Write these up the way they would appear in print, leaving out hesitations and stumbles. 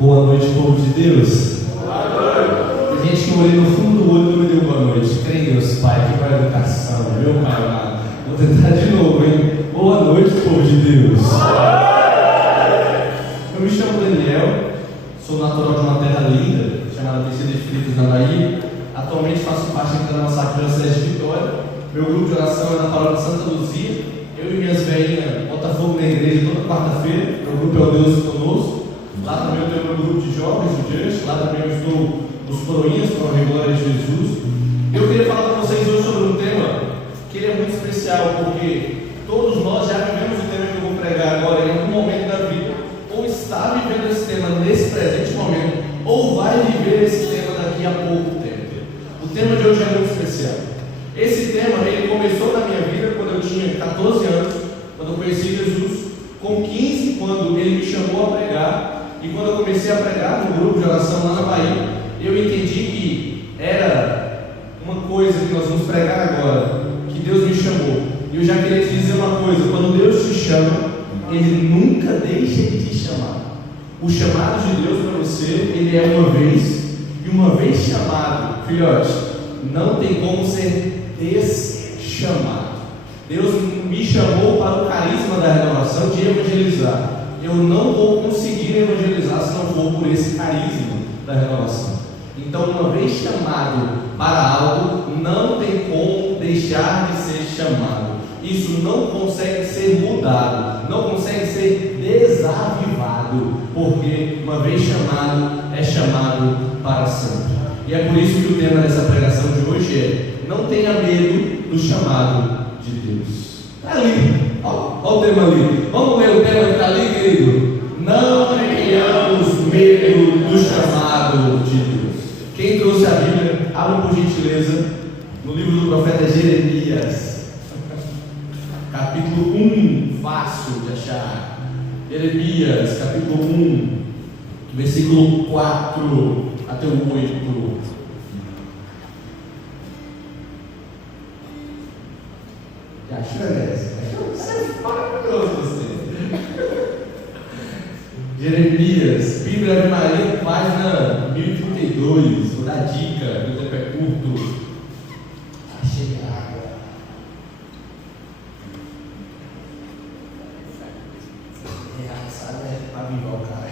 Boa noite, povo de Deus. Boa noite. Tem gente que eu olhei no fundo do olho e não me deu boa noite. Crê em Deus, Pai, que para a educação, meu Pai amado. Vou tentar de novo, hein? Boa noite, povo de Deus. Eu me chamo Daniel, sou natural de uma terra linda, chamada Teixeira de Filipe, na Bahia. Atualmente faço parte da nossa Criança de Vitória. Meu grupo de oração é na paróquia Santa Luzia. Eu e minhas velhinhas Botafogo na igreja toda quarta-feira. Meu grupo é o Deus Conosco. Lá também eu tenho meu grupo de jovens, o Just. Lá também eu estou nos Coroinhas, com a Glória de Jesus. Eu queria falar com vocês hoje sobre um tema que ele é muito especial, porque todos nós já vivemos o tema que eu vou pregar agora em algum momento da vida, ou está vivendo esse tema nesse presente momento, ou vai viver esse tema daqui a pouco tempo. O tema de hoje é muito especial. Esse tema ele começou na minha vida quando eu tinha 14 anos, quando eu conheci Jesus, com 15, quando ele me chamou a pregar. E quando eu comecei a pregar no grupo de oração lá na Bahia, eu entendi que era uma coisa que nós vamos pregar agora, que Deus me chamou. E eu já queria te dizer uma coisa: quando Deus te chama, Ele nunca deixa de te chamar. O chamado de Deus para você, ele é uma vez, e uma vez chamado, filhote, não tem como ser deschamado. Deus me chamou para o carisma da renovação de evangelizar. Eu não vou conseguir evangelizar se não for por esse carisma da renovação. Então, uma vez chamado para algo, não tem como deixar de ser chamado. Isso não consegue ser mudado, não consegue ser desavivado, porque uma vez chamado, é chamado para sempre. E é por isso que o tema dessa pregação de hoje é: não tenha medo do chamado de Deus. Está ali, olha o tema ali. Vamos ler o tema que está ali, querido? Não tenhamos medo do chamado de Deus. Quem trouxe a Bíblia, abra por gentileza no livro do profeta Jeremias, capítulo 1, fácil de achar. Jeremias, capítulo 1, versículo 4 até o 8. Já achou essa? Isso é maravilhoso você. Jeremias, Bíblia de Maria, página 1032. Vou dar dica, meu tempo é curto. Achei água. Sabe, é para vivar, cara.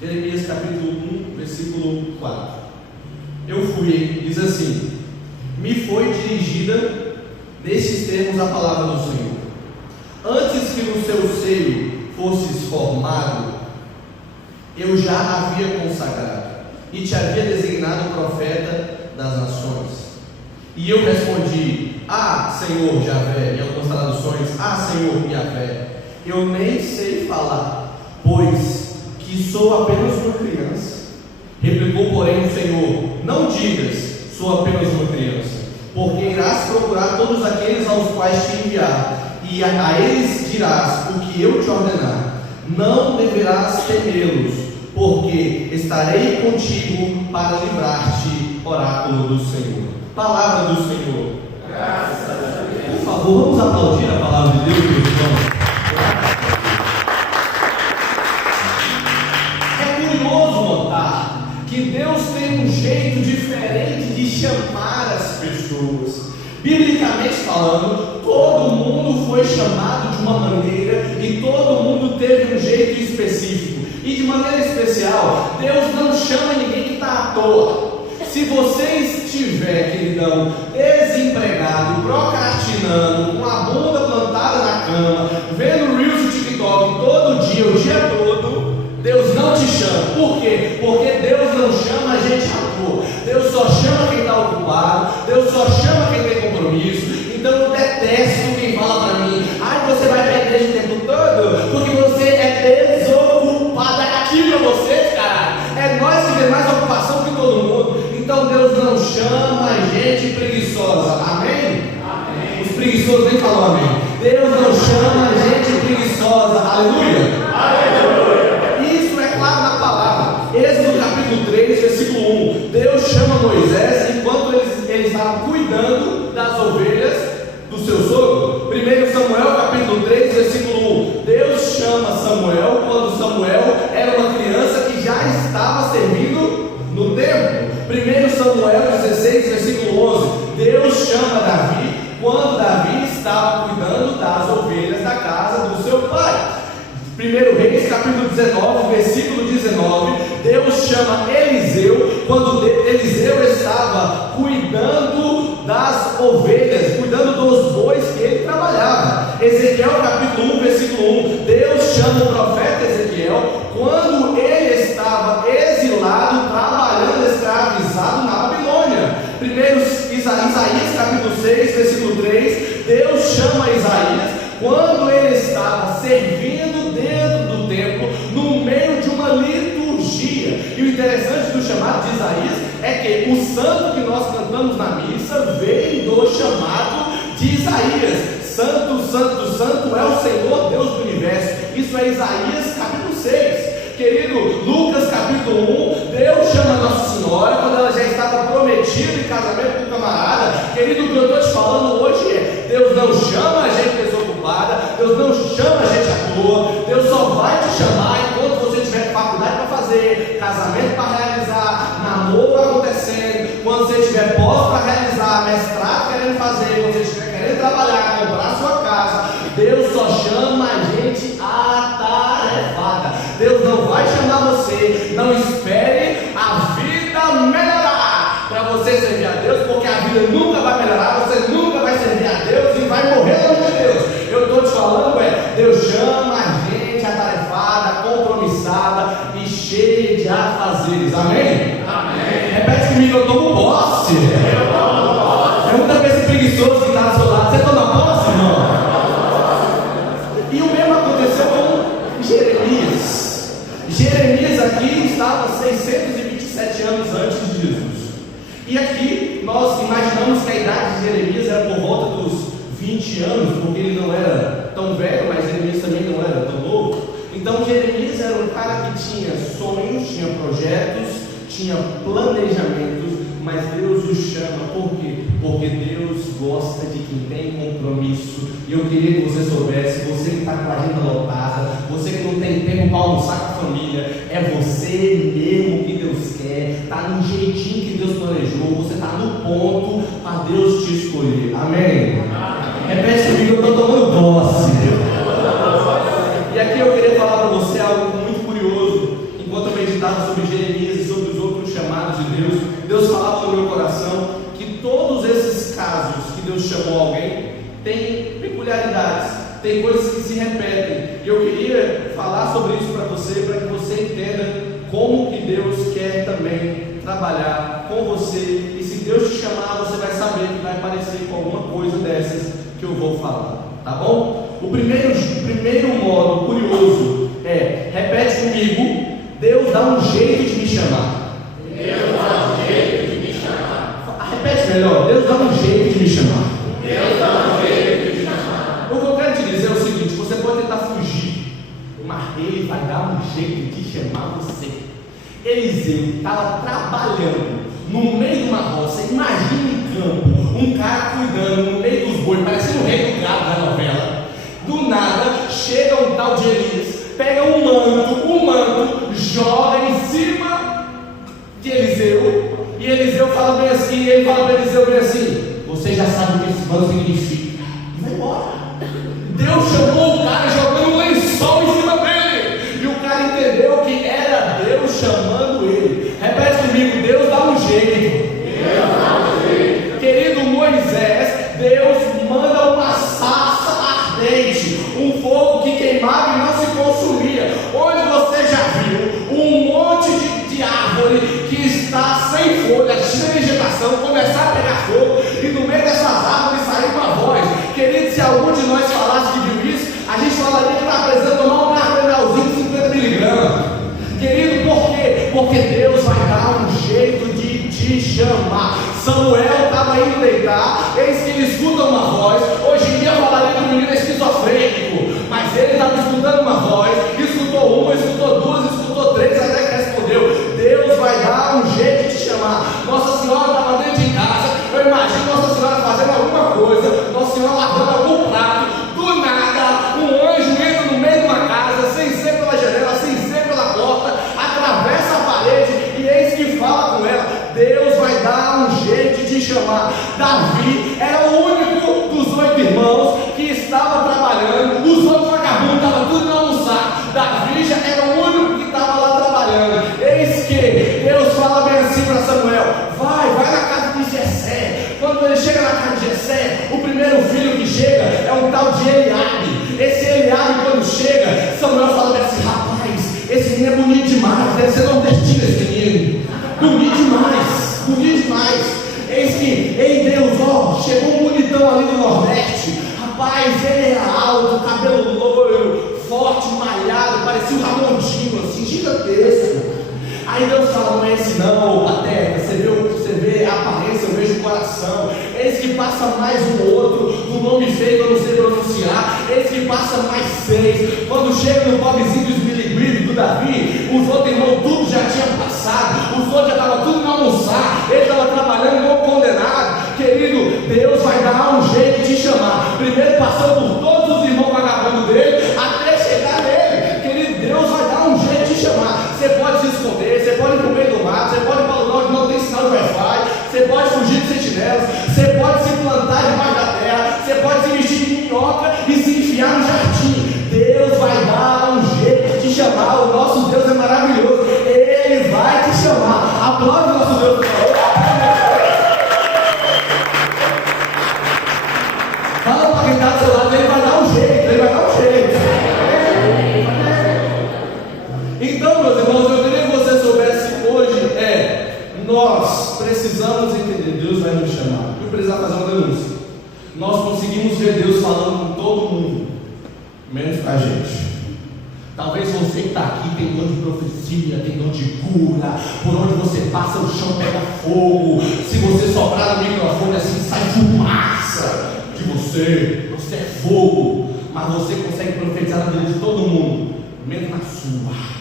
Jeremias capítulo 1, versículo 4. Eu fui, diz assim: me foi dirigida nestes termos a palavra do Senhor: antes que no seu seio fosses formado, eu já havia consagrado e te havia designado profeta das nações. E eu respondi: ah, Senhor Javé, em algumas traduções, ah, Senhor Javé, eu nem sei falar, pois que sou apenas uma criança. Replicou, porém, o Senhor: não digas, sou apenas uma criança, porque irás procurar todos aqueles aos quais te enviar, e a eles dirás o que eu te ordenar. Não deverás temê-los, porque estarei contigo para livrar-te. Oráculo do Senhor. Palavra do Senhor. Graças a Deus. Por favor, vamos aplaudir a palavra de Deus, meus irmãos. É curioso notar que Deus tem um jeito diferente de chamar as pessoas. Biblicamente falando, todo mundo foi chamado de uma maneira e todo mundo teve um jeito específico. E de maneira especial, Deus não chama ninguém que está à toa. Se você estiver, queridão, desempregado, procrastinando, com a bunda plantada na cama, vendo Reels e TikTok todo dia, o dia todo, Deus não te chama. Por quê? Porque Deus não chama a gente à toa. Deus só chama quem está ocupado, Deus só chama quem tem compromisso. Então eu detesto quem fala para mim: ai, você vai para a igreja o tempo todo porque você é desocupado. É aqui para vocês, cara. É nós que temos mais ocupação que todo mundo. Então Deus não chama a gente preguiçosa. Amém? Amém. Os preguiçosos nem falam amém. Deus não chama a gente preguiçosa. Aleluia. Aleluia. Isso é claro na palavra. Êxodo capítulo 3, versículo 1. Deus chama Moisés enquanto eles estavam cuidando das ovelhas do seu sogro. 1 Samuel capítulo 3, versículo 1. Deus chama Samuel quando Samuel era uma criança que já estava cuidando das ovelhas da casa do seu pai. 1 Reis, capítulo 19, versículo 19, Deus chama Eliseu, quando Eliseu estava cuidando das ovelhas, cuidando dos bois que ele trabalhava. Ezequiel, capítulo 1, versículo 1, Deus chama o profeta Ezequiel, quando ele estava exilado, trabalhando, escravizado na Babilônia. 1 Isaías, capítulo 6, versículo 3, Deus chama Isaías, quando ele estava servindo dentro do templo, no meio de uma liturgia. E o interessante do chamado de Isaías é que o santo que nós cantamos na missa vem do chamado de Isaías. Santo, santo, santo é o Senhor Deus do universo. Isso é Isaías capítulo 6. Querido, Lucas capítulo 1, Deus chama Nossa Senhora quando ela já estava prometida em casamento com o camarada. Querido, o que eu estou te falando hoje é: Deus não chama a gente desocupada, Deus não chama a gente à toa, Deus só vai te chamar enquanto você tiver faculdade para fazer, casamento para realizar, namoro acontecendo, quando você tiver pós para realizar, mestrado querendo fazer, quando você estiver querendo trabalhar, comprar sua casa. Deus só chama a gente atarefada. Deus não vai chamar você, não espere a vida melhorar para você servir a Deus, porque a vida nunca vai melhorar, você nunca vai servir a Deus e vai morrer longe de Deus. Eu estou te falando, Deus chama a gente atarefada, compromissada e cheia de afazeres. Amém? Amém. Repete comigo: eu tomo posse. É muita vez esse preguiçoso que está do seu lado. Você toma posse, irmão? E o mesmo aconteceu com Jeremias. Jeremias aqui estava 627 anos antes de Jesus. E aqui nós imaginamos que a idade de Jeremias era por volta dos 20 anos, porque ele não era tão velho, mas Jeremias também não era tão novo. Então Jeremias era um cara que tinha sonhos, tinha projetos, tinha planejamentos, mas Deus o chama. Por quê? Porque Deus gosta de quem tem compromisso. E eu queria que você soubesse, você que está com a agenda lotada, você que não tem tempo para almoçar com a família, é você mesmo que Deus quer, está no jeitinho que Deus planejou, você está no ponto para Deus te escolher. Amém? Repete comigo: eu estou tomando posse. E aqui eu queria falar para você algo muito curioso. Enquanto eu meditava sobre Jeremias e sobre os outros chamados de Deus, Deus falava no meu coração que todos esses casos que Deus chamou alguém têm peculiaridades, tem coisas que se repetem. E eu queria falar sobre isso para que você entenda como que Deus quer também trabalhar com você. E se Deus te chamar, você vai saber que vai parecer com alguma coisa dessas que eu vou falar, tá bom? O primeiro modo curioso é, repete comigo: Deus dá um jeito de me chamar. Deus dá um jeito de me chamar. Repete melhor: Deus dá um jeito de me chamar. Deus dá um jeito de me chamar. O que eu quero te dizer é o seguinte: você pode tentar fugir, mas Ele vai dar um jeito de chamar você. Eliseu estava trabalhando no meio de uma roça. Imagina em campo, um cara cuidando no meio dos bois, parecendo o rei do gado da novela. Do nada, chega um tal de Elias, pega um manto, joga em cima de Eliseu, e Eliseu fala bem assim, ele fala para Eliseu bem assim: você já sabe o que esse manto significa. E vai embora. Deus chamou o cara jogando um lençol em cima dele, e o cara entendeu que era Deus chamando ele. Repete comigo: Deus dá um jeito. Deus dá um jeito. Querido Moisés, Deus manda uma sarça ardente, um fogo que queimava e não se consumia. Onde você já viu um monte de árvore que está sem folha, sem vegetação, começar a pegar fogo, e no meio dessas árvores sair uma voz? Querido, se algum de nós falasse que viu isso, a gente falaria que está precisando tomar um cardenalzinho de 50 miligramas. Querido, por quê? Porque Deus vai dar um jeito de te chamar. Samuel estava indo deitar, eis que ele escuta uma voz. Hoje em dia eu falaria que o menino é esquizofrênico, mas ele estava escutando uma voz, escutou uma, escutou duas, escutou três, até que respondeu. Deus vai dar um jeito de te chamar. Nossa Senhora estava dentro de casa, eu imagino Nossa Senhora fazendo alguma coisa, Nossa Senhora lavando algum prato. Do nada, um anjo entra no meio de uma casa, sem ser pela janela, sem ser pela porta, atravessa a parede, e eis que fala com ela. Deus vai dar um jeito de chamar. Davi era o único dos 8 parecia um Ramondinho, assim, gigantesco. Aí Deus fala: não é esse não, Pateta, você vê a aparência, eu vejo o coração. Esse que passa mais um outro, do nome feio que eu não sei pronunciar. Esse que passa mais 6. Quando chega no pobrezinho dos milinguidos do Davi, os outros irmãos tudo já tinham passado, os outros já estavam tudo no almoçar, ele estava trabalhando como condenado. Querido, Deus vai dar um jeito de te chamar. Primeiro passou por todos os irmãos vagabundos dele, até chegar nele. Querido, Deus vai dar um jeito de te chamar. Você pode se esconder, você pode ir para o meio do mato, você pode ir para o norte, não tem sinal de Wi-Fi, você pode fugir de sentinelas, você pode se plantar debaixo da terra, você pode se vestir de minhoca e se enfiar no jardim. Deus vai dar um jeito de te chamar. O nosso Deus é maravilhoso, Ele vai te chamar. Aplaude o nosso Deus. Fala para quem está do seu lado, Ele vai dar um jeito, Ele vai dar um jeito. Então, meus irmãos, eu queria que você soubesse hoje nós precisamos entender, Deus vai nos chamar. Eu precisava fazer uma denúncia. Nós conseguimos ver Deus falando com todo mundo, menos com a gente. Talvez você que está aqui tem dom de profecia, tem dom de cura. Por onde você passa o chão pega fogo. Se você soprar no microfone assim sai fumaça de você. Você é fogo. Mas você consegue profetizar na vida de todo mundo, menos na sua.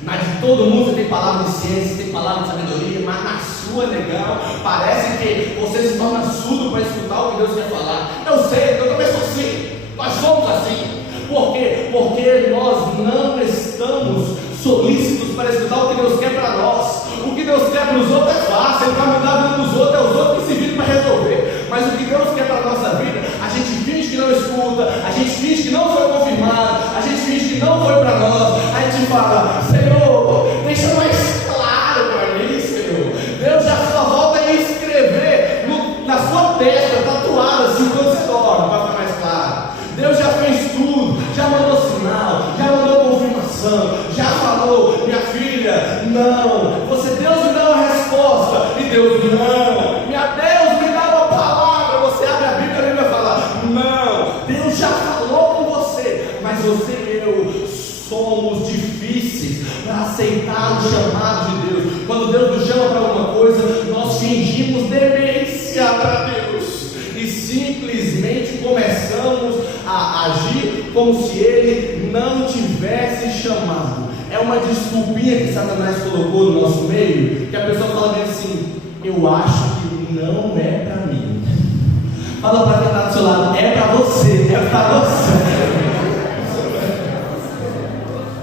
Na de todo mundo você tem palavra de ciência, tem palavra de sabedoria, mas na sua, negão, parece que você se torna surdo para escutar o que Deus quer falar. Eu sei, eu também sou assim. Nós somos assim. Por quê? Porque nós não estamos solícitos para escutar o que Deus quer para nós. O que Deus quer para os outros é fácil, Ele vai mudar a vida dos outros, é os outros que se viram para resolver. Mas o que Deus quer para a nossa vida, a gente finge que não escuta, a gente finge que não foi confirmado, a gente finge que não foi para nós. A gente fala: Senhor, deixa mais claro para mim, Senhor. Deus já só volta a escrever na sua testa, tatuado assim, quando você dorme, para ficar mais claro. Deus já fez tudo, já mandou sinal, já mandou confirmação, já falou: minha filha, não. Deus me dá uma resposta, e Deus não. Deus me dá uma palavra, você abre a Bíblia e a Bíblia fala: não. Deus já falou com você, mas você e eu somos difíceis para aceitar o chamado de Deus. Quando Deus nos chama para alguma coisa, nós fingimos demência para Deus e simplesmente começamos a agir como se Ele não tivesse chamado. É uma desculpinha que Satanás colocou no nosso meio, que a pessoa fala bem assim: eu acho que não é para mim. Fala para quem está do seu lado: é para você, é para você.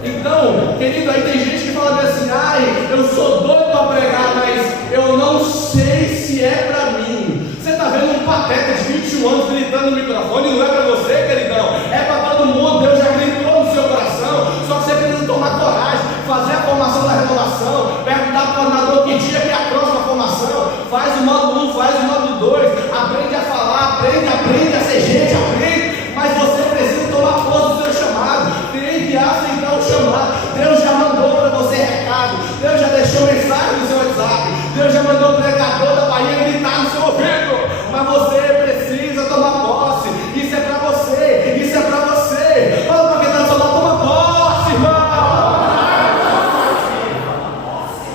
Então, querido, aí tem gente que fala assim: ai, eu sou doido para pregar, mas eu não sei se é para mim. Você está vendo um pateta de 21 anos gritando no microfone, não é para você, queridão, é para todo mundo. Deus já gritou no seu coração, só que você precisa tomar coragem, fazer a formação da renovação, perguntar para o coordenador que dia que é a próxima formação, faz o módulo 1, faz o módulo 2, aprende a falar, aprende a ser gente, aprende, mas você precisa tomar posse do seu chamado, tem que aceitar o chamado. Deus já mandou para você recado, Deus já deixou mensagem no seu WhatsApp, Deus já mandou o pregador da Bahia gritar no seu ouvido, mas você precisa tomar posse. Isso é para você, isso é para você. Fala para quem está do seu lado: toma posse, irmão.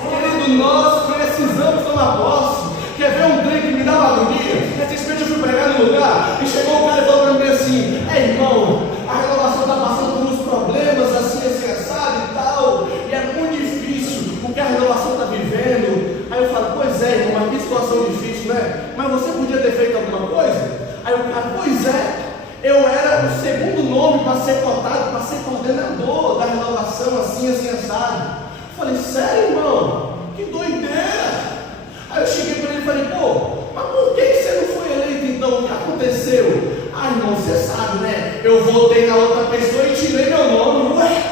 Querido, nós precisamos tomar posse. Quer ver um trem que me dá uma agonia? Recentemente eu fui pregar no lugar e chegou um cara e falou para mim assim: irmão, a renovação está passando por uns problemas assim, assado e tal, e é muito difícil o que a renovação está vivendo. Aí eu falo: pois é, irmão, mas que situação difícil, né? Mas você podia ter feito alguma coisa? Aí o cara: pois é, eu era o segundo nome para ser cotado, para ser coordenador da renovação, assim, assado. Eu falei: sério, irmão? Que doideira! Aí eu cheguei para ele e falei: pô, mas por que você não foi eleito então? O que aconteceu? Ah, irmão, você sabe, né? Eu votei na outra pessoa e tirei meu nome. Ué,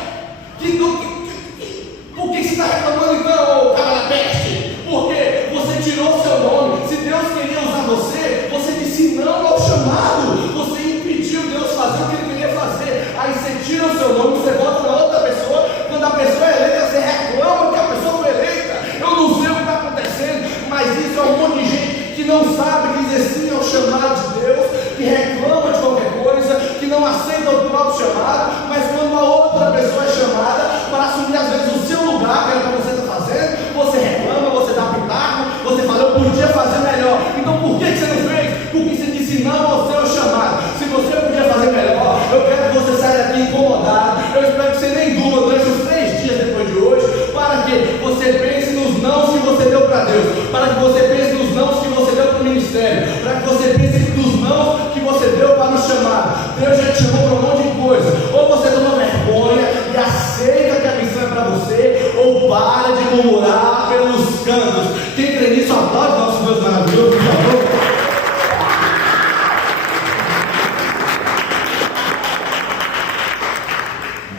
por que você está reclamando então, ô cara da peste? Porque você tirou seu nome. Se Deus queria usar você, você disse não ao chamado. Você impediu Deus fazer o que Ele queria fazer. Aí você tira o seu nome, você vota na outra pessoa. Quando a pessoa é eleita, você reclama que a pessoa foi eleita. Eu não sei o que está acontecendo, mas isso é um monte de gente que não sabe dizer sim ao chamado de Deus, que reclama de qualquer coisa, que não aceita o seu próprio chamado, mas quando uma outra pessoa é chamada para assumir às vezes o seu lugar, que era para você estar fazendo, você reclama, você dá pitaco, você fala, eu podia fazer melhor. Então por que você não fez? Porque você disse não ao seu chamado. Se você podia fazer melhor, eu quero que você saia daqui incomodado. Eu espero que você nem durma durante os 3 dias depois de hoje, para que você pense nos nãos que você deu para Deus, para que você pense nos nãos que você deu para o ministério, para que você pense nos nãos que você deu para o chamado. Deus já te chamou para um monte de coisa. Ou você toma vergonha e aceita que a missão é para você, ou para de murmurar pelos cantos. Quem crê nisso, aplaude nosso Deus maravilhoso, por favor.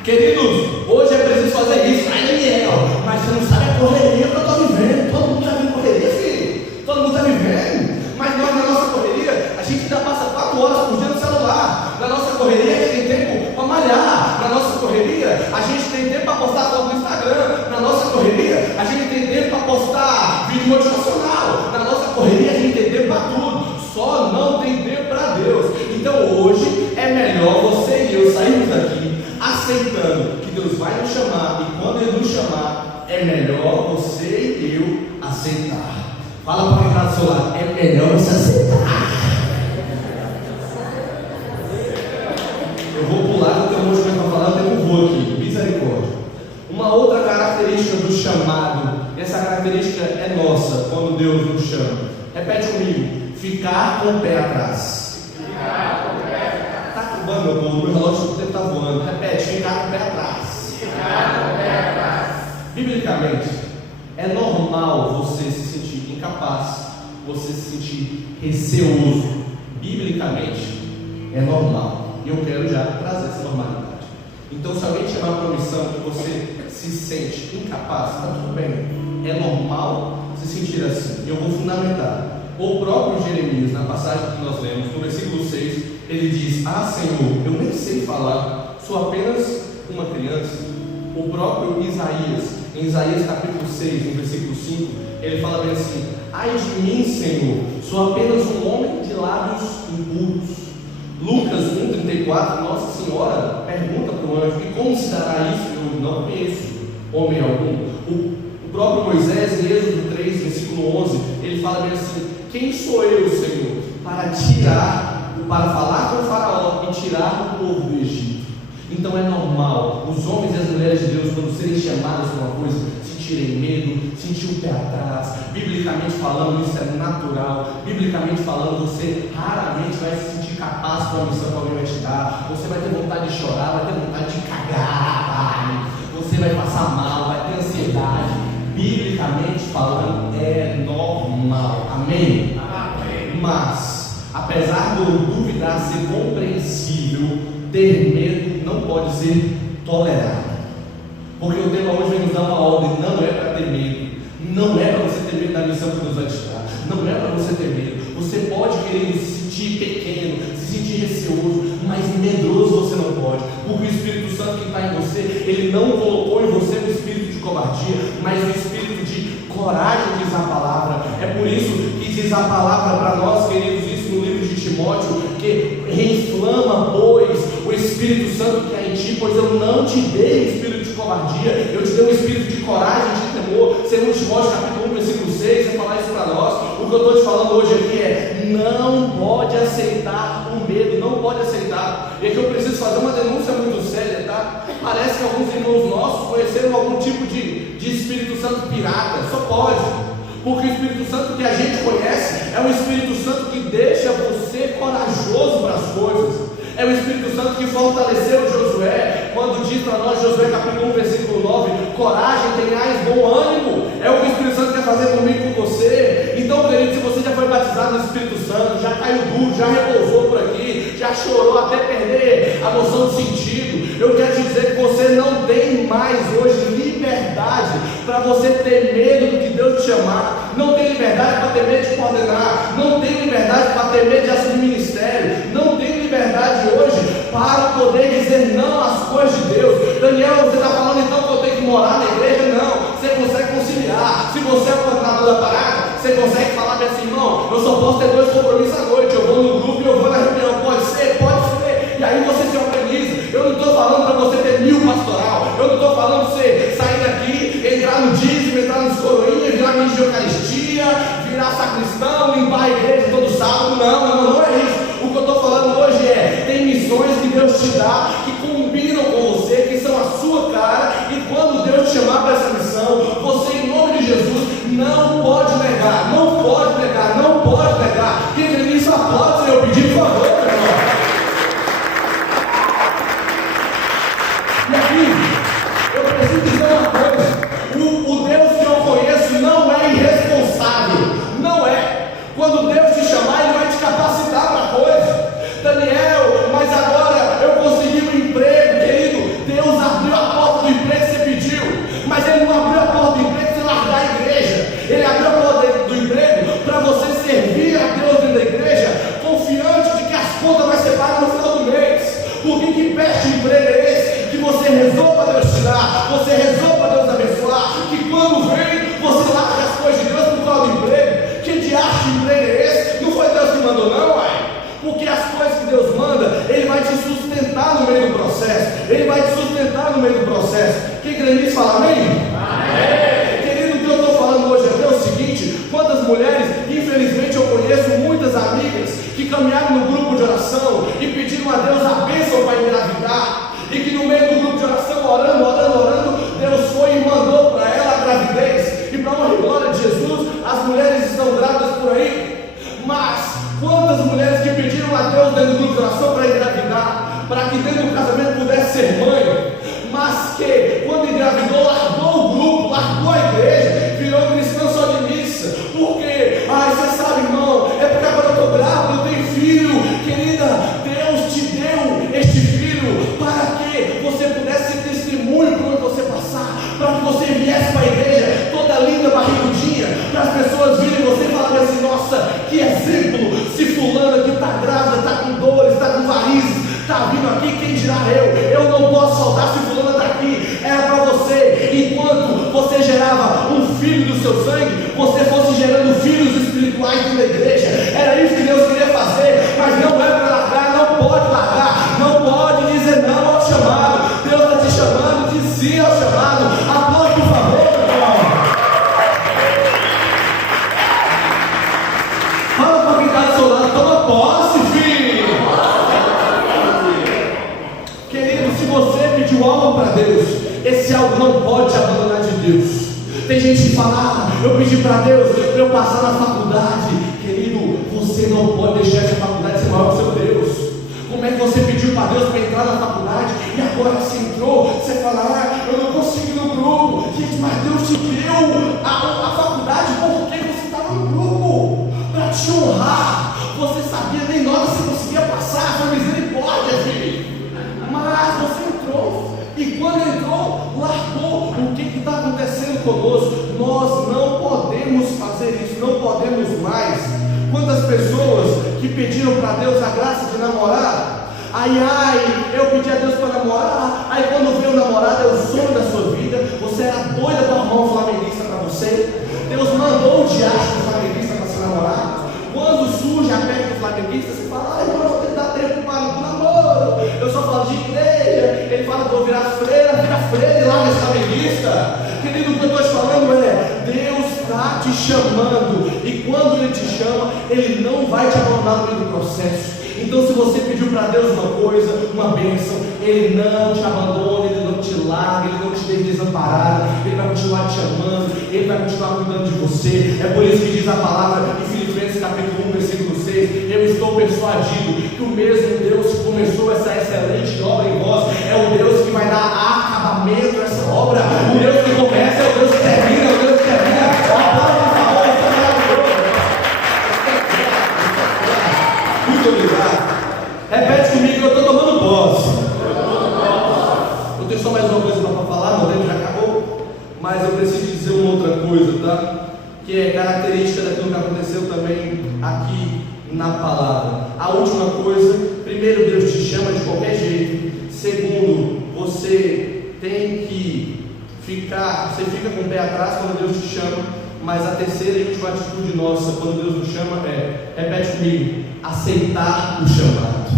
Queridos, hoje é preciso fazer isso. Ai, Daniel, mas você não sabe a correria que eu estou vivendo. Todo mundo está vivendo correria, filho. Todo mundo está vivendo. Mas nós, na nossa correria, a gente ainda passa 4 horas por dia no celular. Na nossa correria, a gente tem tempo para malhar. Na nossa correria, a gente tem tempo para postar foto no Instagram. Na nossa correria, a gente tem tempo para postar vídeo motivacional. Na nossa correria, a gente tem tempo para tudo. Só não tem tempo para Deus. Então hoje é melhor você e eu sairmos daqui aceitando que Deus vai nos chamar, e quando Ele nos chamar, é melhor você e eu aceitar. Fala para quem está do seu lado, é melhor você aceitar. Eu vou pular, não tenho um monte de coisa para falar, eu tenho um voo aqui, misericórdia. Uma outra característica do chamado, e essa característica é nossa, quando Deus nos chama. Repete comigo, ficar com o pé atrás. Ficar com o pé atrás. Está acabando, meu povo, meu relógio do tempo está voando. Repete, ficar com o pé atrás. Ficar com o pé atrás. Biblicamente, é normal você se sentir incapaz, você se sentir receoso. Biblicamente, é normal. E eu quero já trazer essa normalidade. Então, se alguém te chamar para uma missão que você se sente incapaz, está tudo bem. É normal se sentir assim. E eu vou fundamentar. O próprio Jeremias, na passagem que nós lemos, no versículo 6, ele diz: ah, Senhor, eu nem sei falar, sou apenas uma criança. O próprio Isaías, em Isaías capítulo 6, no versículo 5, ele fala bem assim: ai de mim, Senhor, sou apenas um homem de lábios impuros. Lucas 1,34, Nossa Senhora pergunta para o anjo: e como se dará isso? Eu não conheço homem algum. O próprio Moisés, em Êxodo 3, versículo 11, ele fala bem assim: quem sou eu, Senhor, para falar com o faraó e tirar o povo do Egito? Então é normal os homens e as mulheres de Deus, quando serem chamados para uma coisa, sentirem medo, sentir o pé atrás. Biblicamente falando, isso é natural. Biblicamente falando, você raramente vai se sentir capaz para a missão que alguém vai te dar. Você vai ter vontade de chorar, vai ter vontade de cagar, você vai passar mal, vai ter ansiedade. Biblicamente falando, é normal. Amém? Amém. Mas, apesar do duvidar ser compreensível, ter medo não pode ser tolerado. Porque o tema hoje vem nos dar uma ordem: não é para ter medo. Não é para você ter medo da missão que Deus vai te dar. Não é para você ter medo. Você pode querer se sentir pequeno, se sentir receoso, mas medroso você não pode. Porque o Espírito Santo que está em você, ele não colocou em você o espírito de covardia, mas o espírito de coragem, diz a palavra. É por isso que diz a palavra para nós, queridos, isso no livro de Timóteo, que reinflama, pois, o Espírito Santo que há em ti, pois eu não te dei espírito de covardia, eu te dei um espírito de coragem, de temor. Segundo Timóteo capítulo 1, versículo 6, vai falar isso para nós. O que eu estou te falando hoje aqui é: não pode aceitar o medo, não pode aceitar. E aqui eu preciso fazer uma denúncia muito séria, tá? Parece que alguns irmãos nossos conheceram algum tipo de Espírito Santo pirata. Só pode. Porque o Espírito Santo que a gente conhece é um Espírito Santo que deixa você corajoso para as coisas. É o Espírito Santo que fortaleceu Josué, quando diz para nós, Josué capítulo 1, versículo 9: coragem, tenhais bom ânimo. É o que o Espírito Santo quer fazer comigo e com você. Então, querido, se você já foi batizado no Espírito Santo, já caiu duro, já repousou por aqui, já chorou até perder a noção de sentido, eu quero te dizer que você não tem mais hoje liberdade para você ter medo do que Deus te chamar. Não tem liberdade para ter medo de coordenar. Não tem liberdade para ter medo de assumir ministério. Não tem liberdade hoje para poder dizer não às coisas de Deus. Daniel, você está falando então que eu tenho que morar na igreja? Não, você consegue conciliar. Se você é o coordenador da parada, você consegue falar bem assim: irmão, eu só posso ter 2 compromissos à noite, eu vou no grupo e eu vou na reunião. Pode ser, e aí você se organiza. sábado. Não é isso. O que eu estou falando hoje tem missões que Deus te dá, que combinam com você, que são a sua cara, e quando Deus te chamar para essa missão, você, em nome de Jesus, não pode negar. Quem crê nisso, aplaude, Senhor, pedir, por favor, meu irmão. E aqui, eu preciso dizer uma coisa: o Deus que eu conheço não é irresponsável, não é. Quando Deus te chamar, Ele vai te capacitar para coisa. Daniel, mas agora eu consegui um emprego, querido. Deus abriu a porta do emprego que você pediu, mas Ele não abriu a porta do emprego para você largar a igreja. Ele abriu a porta do emprego para você servir a Deus dentro da igreja, confiante de que as contas vai ser pagas no final do mês. Porque que peste emprego é esse? Que você rezou para Deus te dar, você rezou para Deus abençoar, que quando vem, você larga as coisas de Deus por causa do emprego. Que diacho de emprego é esse? Não foi Deus que mandou, não, uai. Porque as coisas que Deus manda, Ele vai te sustentar no meio do processo. Quem crê nisso, fala amém? Amém. Querido, o que eu estou falando hoje é o seguinte: quantas mulheres, infelizmente eu conheço muitas amigas que caminharam no grupo de oração e pediram a Deus a bênção para engravidar, e que no meio do grupo de oração, orando, Deus foi e mandou para ela a gravidez, e para uma glória de Jesus, as mulheres estão grávidas por aí. Mas quantas mulheres que pediram a Deus dentro do grupo de oração para engravidar, para que dentro do casamento pudesse ser mãe, mas que quando engravidou, largou o grupo, largou a igreja, virou cristã só de missa. Por quê? Você sabe, irmão, é porque agora eu estou grávida, eu tenho filho. Querida, Deus te deu este filho para que você pudesse ser testemunho por onde você passar, para que você viesse para a igreja toda linda, barrigudinha, para as pessoas virem você e falarem assim: nossa, que exemplo! Se fulana que está grávida, está com dores, está com varizes, está vindo aqui, quem dirá eu não posso faltar se fulana está aqui. Era para você, enquanto você gerava um filho do seu sangue, você fosse gerando filhos espirituais dentro da igreja. Era isso que Deus queria fazer, mas não é para largar, não pode largar, não pode dizer não ao chamado. Deus está te chamando, diz sim ao chamado. Aplaude, por favor, meu irmão. Fala para quem está do seu lado: toma posse, filho. Querido, se você pediu algo para Deus, esse algo não pode te abandonar de Deus. Tem gente que fala: eu pedi para Deus para eu passar na faculdade. Querido, você não pode deixar essa faculdade ser maior que o seu Deus. Como é que você pediu para Deus para entrar na faculdade e agora que você entrou, você fala: eu não consigo ir no grupo? Gente, mas Deus te deu a faculdade porque você estava no grupo, para te honrar. Você sabia, nem nota você conseguia passar, foi misericórdia, filho. Mas você entrou, e quando entrou, largou. O que está acontecendo conosco? Nós não podemos fazer isso, não podemos mais. Quantas pessoas que pediram para Deus a graça de namorar, eu pedi a Deus para namorar, aí quando veio o namorado, é o sonho da sua vida, você era doida para arrumar um flamenguista para você, Deus mandou o diacho do flamenguista para se namorar. Quando surge a perto do flamenguista, você fala: eu vou tentar tempo para o namoro, eu só falo de igreja. Ele fala: vou virar freira, vira freira e larga esse flamenguista. Querido, o que eu estou te falando é: Deus está te chamando, e quando Ele te chama, Ele não vai te abandonar no meio do processo. Então, se você pediu para Deus uma coisa, uma bênção, Ele não te abandona, Ele não te larga, Ele não te deixa desamparado, Ele vai continuar te chamando, Ele vai continuar cuidando de você. É por isso que diz a palavra em Filipenses capítulo 1, versículo 6: eu estou persuadido que o mesmo Deus que começou essa excelente obra em vós é o Deus que vai dar acabamento a essa obra. O Deus que começa é o Deus que termina, é o Deus que termina. Muito obrigado. Repete comigo: eu estou tomando posse. Eu tenho só mais uma coisa para falar, meu tempo já acabou, mas eu preciso dizer uma outra coisa, tá? Que é característica daquilo que aconteceu também aqui na palavra. A última coisa: primeiro, Deus te chama de qualquer jeito. Segundo, você tem que você fica com o pé atrás quando Deus te chama. Mas a terceira e última atitude nossa quando Deus nos chama repete comigo: aceitar o chamado.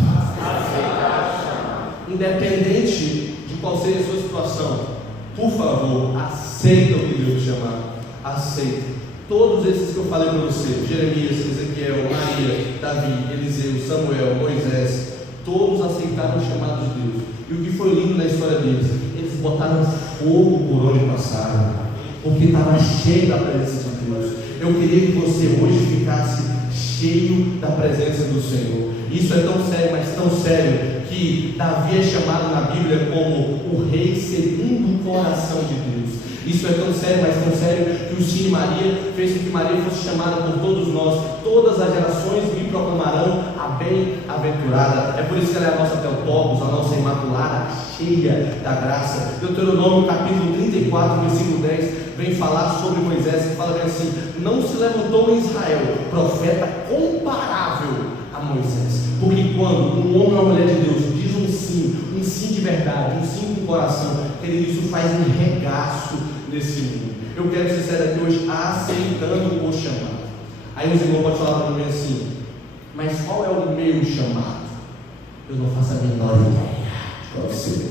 Independente de qual seja a sua situação, por favor, aceita o que Deus te chamar. Aceita. Todos esses que eu falei para você, Jeremias, Ezequiel, Maria, Davi, Eliseu, Samuel, Moisés, todos aceitaram o chamado de Deus. E o que foi lindo na história deles, eles botaram fogo por onde passaram, porque estava cheio da presença de Deus. Eu queria que você hoje ficasse cheio da presença do Senhor. Isso é tão sério, mas tão sério, que Davi é chamado na Bíblia como o rei segundo o coração de Deus. Isso é tão sério, mas tão sério, que o sim de Maria fez com que Maria fosse chamada por todos nós. Todas as gerações me proclamarão a bem-aventurada. É por isso que ela é a nossa Teotocos, a nossa Imaculada, cheia da graça. Deuteronômio capítulo 34, versículo 10, vem falar sobre Moisés, que fala bem assim: não se levantou em Israel profeta comparável a Moisés. Porque quando um homem ou uma mulher de Deus diz um sim de verdade, um sim com o coração, isso faz um regaço nesse mundo. Eu quero que você saia daqui hoje aceitando o chamado. Aí os irmãos podem falar para mim assim: mas qual é o meu chamado? Eu não faço a menor ideia. Para você,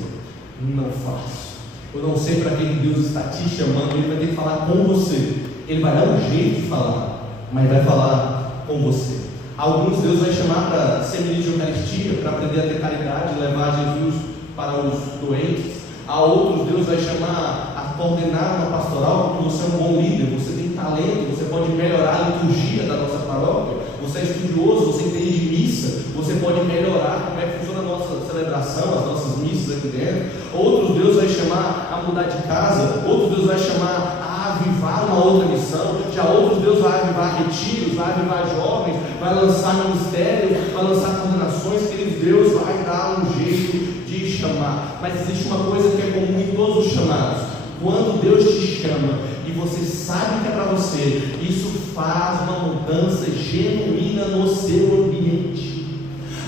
não faço. Eu não sei para quem Deus está te chamando. Ele vai ter que falar com você. Ele vai dar um jeito de falar, mas vai falar com você. Alguns Deus vai chamar para ser ministro de Eucaristia, para aprender a ter caridade, levar Jesus para os doentes. A outros Deus vai chamar a coordenar uma pastoral, porque você é um bom líder, você tem talento, você pode melhorar a liturgia da nossa paróquia, você é estudioso, você entende de missa, você pode melhorar como é que funciona a nossa celebração, as nossas missas aqui dentro. Outros Deus vai chamar a mudar de casa, outros Deus vai chamar a avivar uma outra missão, já outros Deus vai avivar retiros, vai avivar jovens, vai lançar ministérios, vai lançar coordenações. Queridos, Deus vai dar um jeito de chamar. Mas existe uma coisa que é comum em todos os chamados: quando Deus te chama e você sabe que é para você, isso faz uma mudança genuína no seu ambiente.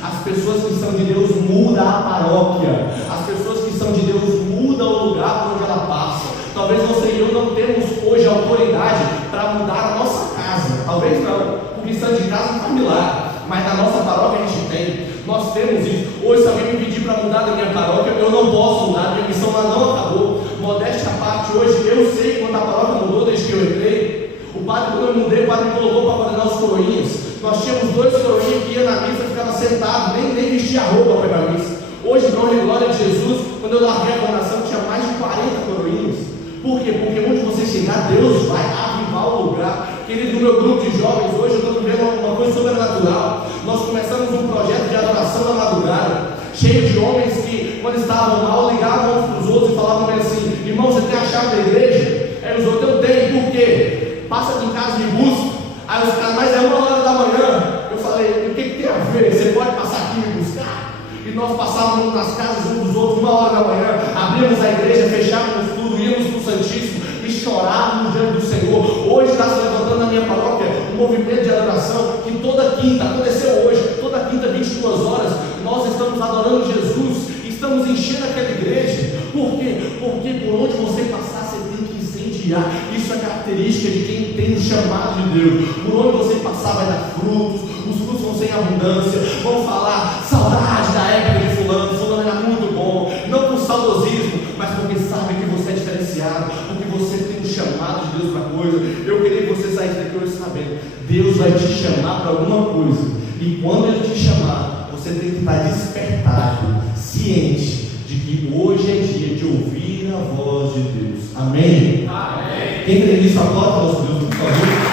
As pessoas que são de Deus mudam a paróquia, as pessoas que são de Deus mudam o lugar por onde ela passa. Talvez você e eu não temos hoje autoridade para mudar a nossa casa, talvez não, porque santo de casa não faz milagre, mas na nossa paróquia a gente tem. Nós temos isso. Hoje, se alguém me pedir para mudar da minha paróquia, eu não posso mudar, minha missão lá não acabou. Modéstia à parte, hoje eu sei quando a paróquia mudou desde que eu entrei. O padre, quando eu mudei, o padre me colocou para coordenar os coroinhas. Nós tínhamos 2 coroinhas que iam na missa e ficavam sentados, nem vestia a roupa para ir para a missa. Hoje, não, em glória de Jesus, quando eu larguei a coordenação, tinha mais de 40 coroinhas. Por quê? Porque onde você chegar, Deus vai avivar o lugar. Querido, no meu grupo de jovens, hoje eu estou vivendo uma coisa sobrenatural. Nós começamos um projeto de adoração na madrugada, cheio de homens que, quando estavam mal, ligavam uns para os outros e falavam assim: irmão, você tem a chave da igreja? Aí os outros: eu tenho. Por quê? Passa aqui em casa e busca. Aí os caras: mas é 1h da manhã. Eu falei: o que tem a ver? Você pode passar aqui e me buscar? E nós passávamos nas casas uns dos outros 1h da manhã, abríamos a igreja, fechávamos tudo, íamos para o Santíssimo e chorávamos diante do Senhor. Hoje está se levantando na minha paróquia um movimento de adoração que toda quinta, aconteceu hoje, toda quinta, 22 horas, nós estamos adorando Jesus, estamos enchendo aquela igreja. Por quê? Porque por onde você passar, você tem que incendiar. Isso é característica de quem tem o chamado de Deus. Por onde você passar vai dar frutos, os frutos vão ser em abundância, vão falar: saudade da época de fulano, fulano era muito bom, não por saudosismo, mas porque sabe que você é diferenciado, porque você tem um chamado de Deus para coisa. Eu queria que você saísse daqui hoje sabendo: Deus vai te chamar para alguma coisa, e quando Ele te chamar, você tem que estar despertado, ciente de que hoje é dia de ouvir a voz de Deus. Amém? Amém. Quem crê nisso, aplauda o nosso Deus, por favor.